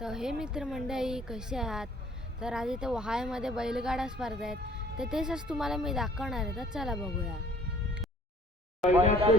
तर हे मित्रमंडळी कसे आहात? तर आज इथे वहाळमध्ये बैलगाडा स्पर्धा आहेत. तर तेच तुम्हाला मी दाखवणार आहे. तर चला बघूया. पहिल्याचं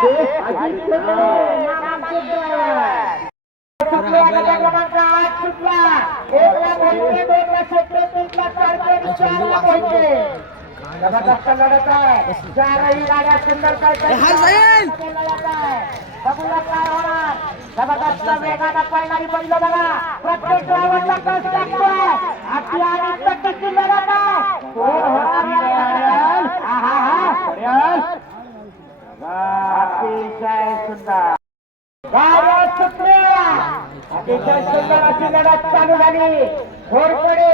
हा, अजित शिंदे, अजित शिंदे. जबरदस्त लढत आहे चारही गाड्या सुंदर बघूया काय होणार जबरदस्त वेगानं पळणारी बैल बघा प्रत्येक ड्रायव्हरला कस लागतोय अति आणि कटीची लढत आहे कोण होणार अतिशय सुंदर गाड्या सुटल्या अतिशय सुंदर अशी लढत चालू झाली. घोरपडे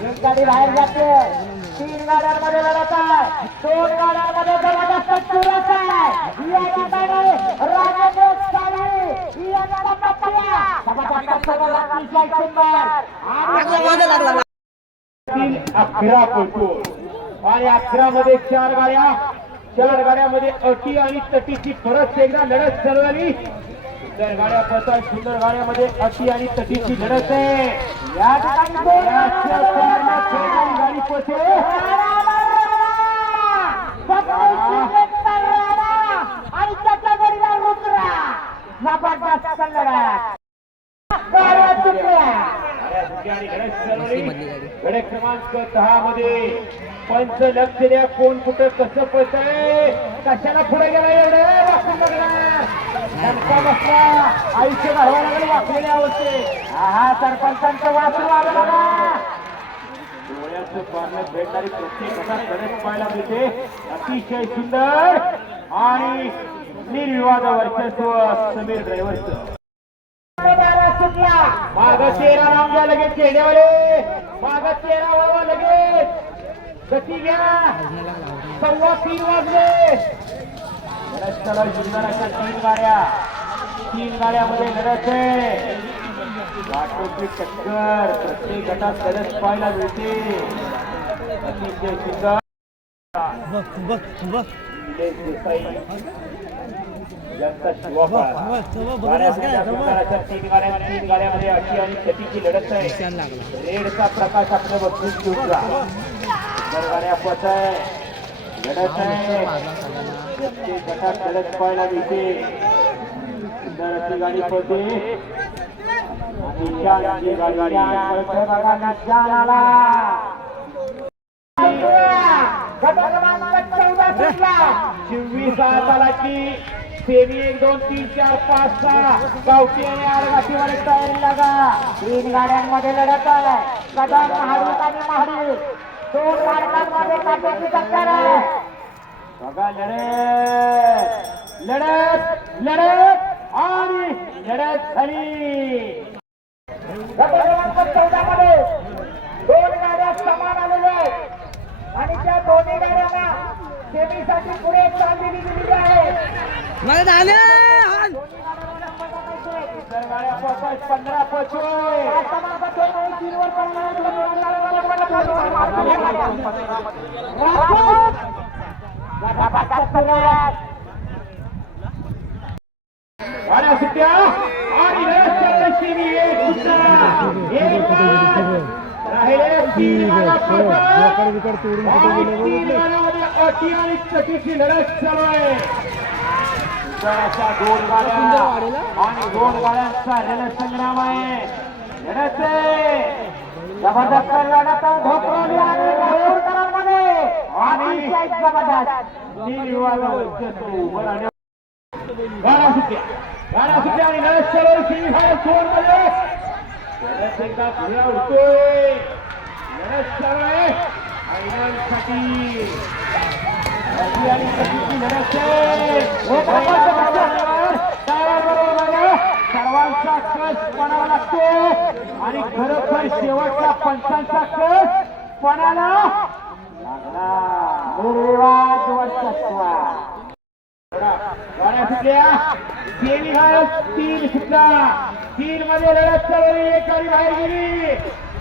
एक गाडी बाहेर जाते. तीन गाड्यांमध्ये लढत आहे. दोन गाड्यांमध्ये जबरदस्त चुरस आहे. या गाड्याने राजेंद्र साळवी या गाड्या पटल्या जबरदस्त लढत अतिशय सुंदर आणि तीन अकरा पळतो. आणि अकरामध्ये चार गाड्या. चार गाड्यामध्ये अटी आणि तटीची परत एकदा लढत चालू झाली. सुंदर गाड्या पळतात सुंदर गाड्यामध्ये अटी आणि तटीची लढत आहे. या गाडी पळते आणि त्याच्या गाडीला रुद्रा जबरदस्त लढत गाड्या सुटल्या आणि लढत चालू झाली. गडे. क्रमांक दहा. पंच लक्ष द्या कोण कुठं कसं पळतंय? कशाला पुढे गेला एवढं? वाकून बघणार बसला. आयुष्य घालवा लागलं वाकलेले आवडते हा सरपंचांचं वाचून वागा बघा. डोळ्याचं पारण्यात भेटणारी प्रत्येक कथा कडक पाहायला मिळते? अतिशय सुंदर आणि निर्विवाद वर्चस्व समीर ड्रायव्हरचं. गाड्या माग तेरा राम घ्या लगेच खेळण्यावाले माग तेरा व्हावा लगेच. गती घ्या. सव्वा तीन वाजले. लढत अशा तीन गाड्या. तीन गाड्यामध्ये लढत आहे वाटोची टक्कर. प्रत्येक गटात लढत पाहायला मिळते. अतिशय सुंदर. तीन गाड्या तीन गाड्यामध्ये अटी आणि छतीची लढत आहे. रेडचा प्रकाश आपल्या बघून घेऊया पत आहे. लढत आहे. गटात पाहायला मिळते. सुंदर अशी गाडी आणि गाडी एक दोन तीन चार पाच सहा. गावठी आणि तयारी लागा. तीन गाड्यांमध्ये लढत आहे. कदम महाडूत आणि महाडी बघा लढत लढत लढत आणि लढत झाली. चौदा मध्ये दोन गाड्या समान आलेल्या आहेत. आणि त्या दोन्ही गाड्यांना सेमीसाठी पुढे चाललेली दिलेली आहे. गाड्या सुट्ट्या आणि लढत एक एक राहिले तीन तीन अटी आणि चटीची लढत चालू आहे अशा दोन गाड्या आणि दोन गाड्यांचा रणसंग्राम आहे. आहे जबरदस्त लढत आहे. ढोकरवली आणि नागपूरकरांमध्ये. एक जबरदस्त गाड्या सुटल्या गाड्या सुटल्या आणि नरेश चलो सिंग हा सोनमध्ये नरेश एकदा पुढे उठतोय नरेश चलो फायनलसाठी आणि कधीची लढत आहे. एक नंबरचं बक्षीस. त्याबरोबर सर्वांचा कस पणावा लागतो? आणि खरोखर शेवटचा पंचांचा कस पणाला निर्वाद वर्चस्व तीन सुद्धा. तीन मध्ये लढत चालवली एक गाडी बाहेर गेली.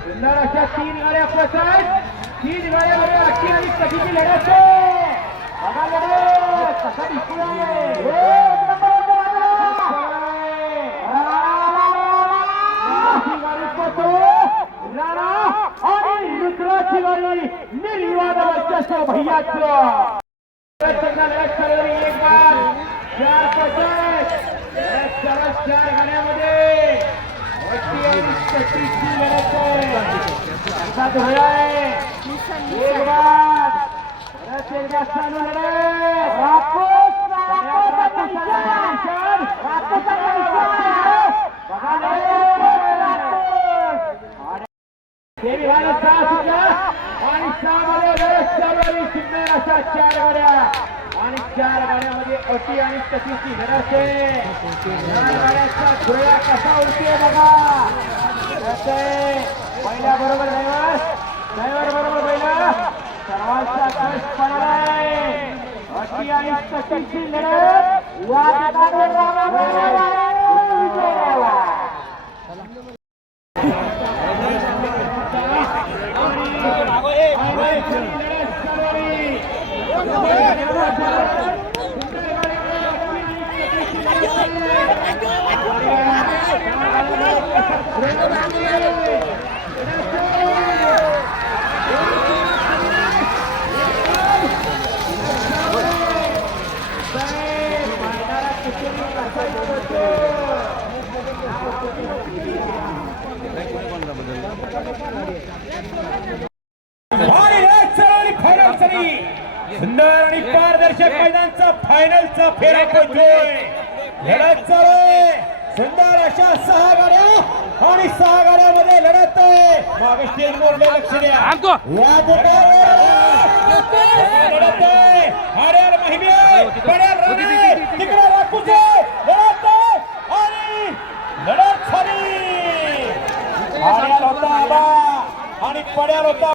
सुंदर अशा तीन गाड्या पसर. तीन गाड्यामध्ये अशी आणि कधीची लढत आहे. बघा लढत कसा दिसतोय? हो एक नंबरचं वाजलं. ही गाडी पळतो. राणा आणि गाडी निर्विवाद वर्चस्व भैयाचं. एक बार चार चालत चार वरती आणि तटीची लढत आहे एक बार. परत एकदा चालू लढत रापूस, रापूस आणि निशाण. रापूस आणि निशाण. बघा रापूस. ते विभागात सहा सुटला आणि सहामध्ये लढत चालवली अशा चार गाड्या. आणि चार गाड्यामध्ये अटी आणि तशीची लढत चार गाड्याचा धुळा कसा उडते बघा. पहिल्या बरोबर ड्रायव्हर ड्रायव्हर बरोबर पहिला. सर्वांचा कस पडला आहे अटी आणि तटीची लढत. या ठिकाणी रामाबाई विजय मिळाला. आणि सुंदर आणि पारदर्शक मैदानचा फायनलचा फेरा पोहोचतोय लढत चालू आहे. सुंदर अशा सहा गाड्या आणि सहा गाड्यामध्ये लढत आहे. मागे स्टेज बोर्डला लक्ष द्या. या लढत आहे. राणे. तिकडे राखूचे. लढत आणि लढत झाली. आणि पड्याल होता